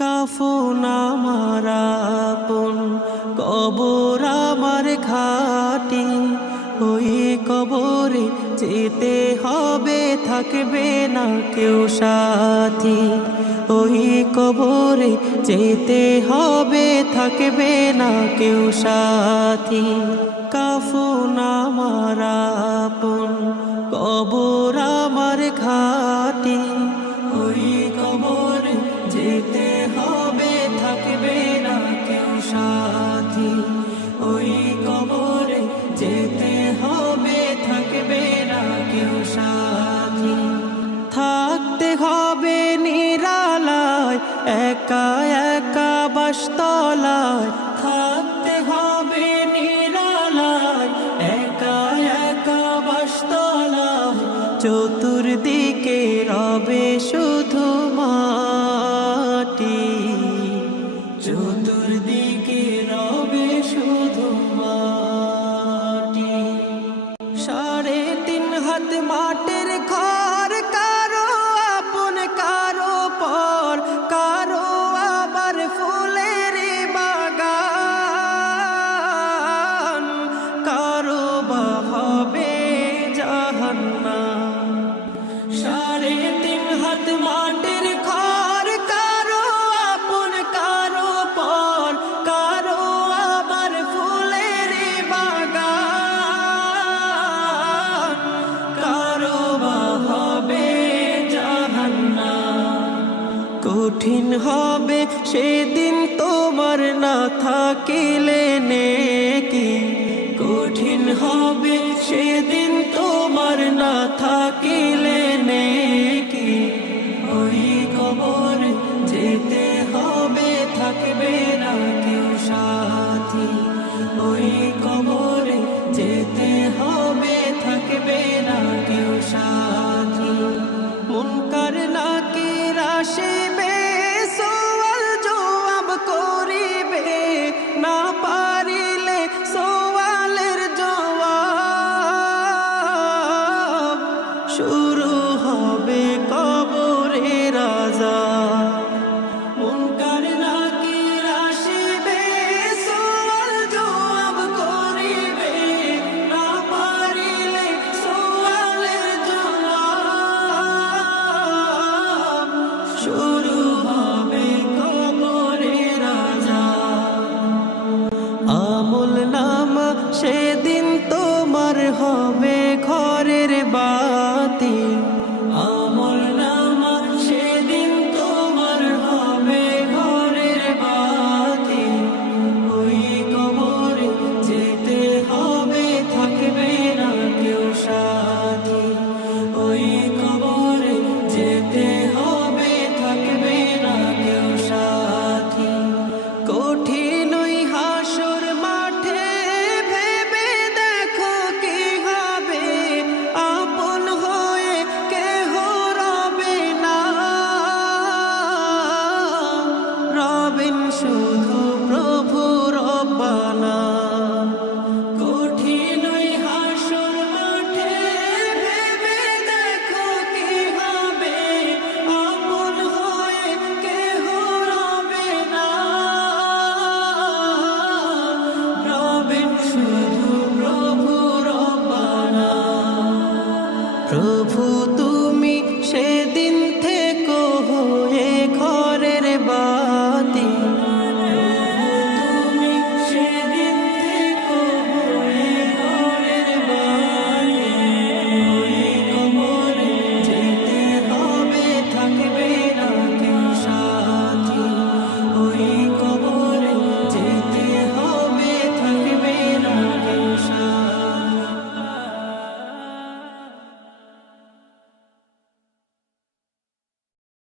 কাফন আমার আপন, কবর আমার ঘাটি, ওই কবরে যেতে হবে, থাকবে না কেউ সাথী। ওই কবরে যেতে হবে, থাকবে না কেউ সাথী। কাফন আমার আপন, কবর আমার ঘাটি, ওই কবরে যেতে হবে, থাকবে না কেউ সাথী। ওই কবরে যেতে হবে, থাকবে না কেউ সাথী। থাকতে হবে নিরালায়, একা একা বাসতলায়। থাকতে হবে নিরালায়, একা একা বাসতলায়। চতুর্দিকে রবে শুধু মাটি, চতুর্দিকে রবে শুধু মাটি। 3.5 হাত মাটির ঘর, কারো আপন কারো পর, কারো আবার ফুলের বাগান, কারো বা হবে জাহান্নাম। 3.5 হাত মাটির ঘর, কারো আপন কারো পর, কারো আবার ফুলের বাগান, কারো বা হবে জাহান্নাম। কঠিন হবে সেদিন তোমার না থাকিলে নেকি, কঠিন হবে সেদিন তোমার না থাকিলে নেকি। ওই কবরে যেতে হবে, থাকবে না কেউ সাথী। ওই কবরে যেতে হবে, থাকবে না কেউ সাথী। মুনকার নাকির আসিবে, সওয়াল জবাব করিবে, না পারিলে সওয়ালের জবাব। শুরু হবে কবরের আযাব। মুনকার নাকির আসিবে, সওয়াল জবাব করিবে, না পারিলে সওয়ালের জবাব। শুরু হবে কবরের আযাব। আমল নামা সেদিন তোমার হবে